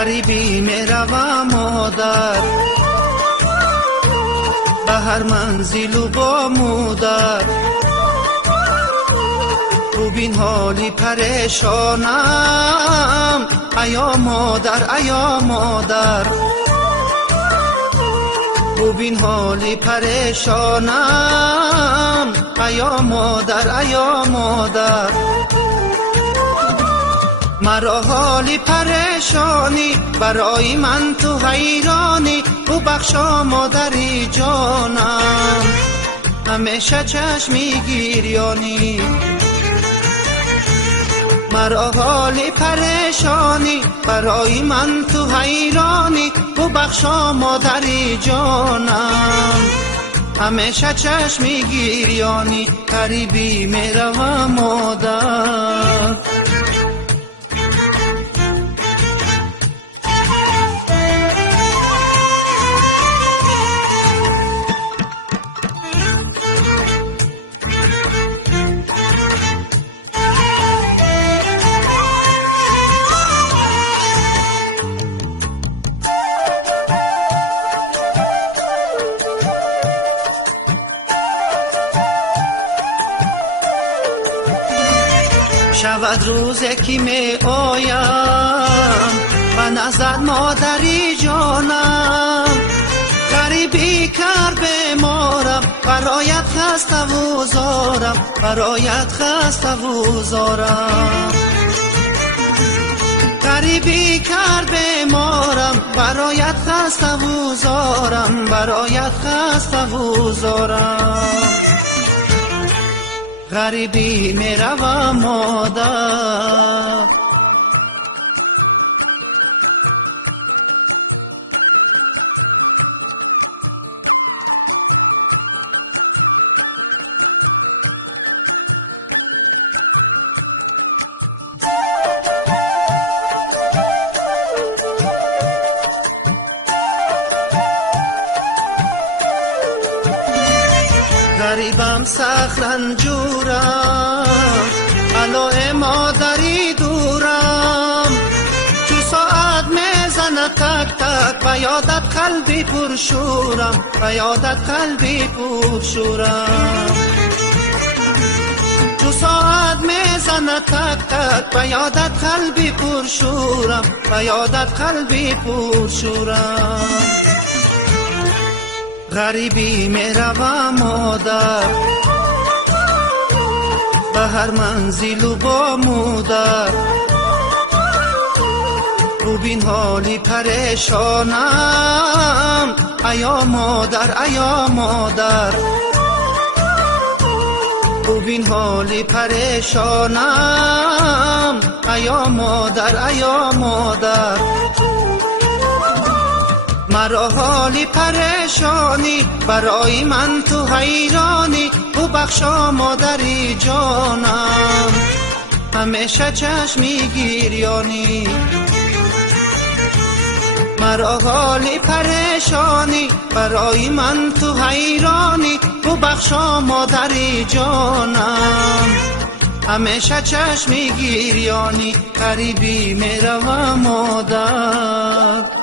غریبی میروم مادر، به هر منزل و با مادر. ببین حالی پریشانم، ایا مادر ایا مادر. ببین حالی پریشانم، ایا مادر ایا مادر. مرا حالی پریشانی، برای من تو حیرانی. ببخشا مادری جانم، همیشه چشمی گریانی. مرا حالی پریشانی، برای من تو حیرانی. ببخشا مادری جانم، همیشه چشمی گریانی. غریبی میروم مادر. شود روزی که می آیم به نظر مادری جانم. غریبی کرد بیمارم، برایت خسته و زارم، برایت خسته و زارم. غریبی کرد بیمارم، برایت خسته و زارم، برایت خسته و زارم. غریبی میروم مادر. غریبم سخت رنجورم، علای مادری دورم. چو ساعت میزنه تک تک، به یادت قلبی پرشورم، به یادت قلبی پرشورم. چو ساعت میزنه تک تک، به یادت قلبی پرشورم، به یادت قلبی پرشورم. غریبی میروم مادر، به هر منزل و با مادر. ببین حالی پریشانم، ایا مادر ایا مادر. ببین حالی پریشانم، ایا مادر ایا مادر. مرا حالی پریشانی، برای من تو حیرانی. ببخشا مادری جانم، همیشه چشمی گریانی. مرا حالی پریشانی، برای من تو حیرانی. ببخشا مادری جانم، همیشه چشمی گریانی. غریبی میروم مادر.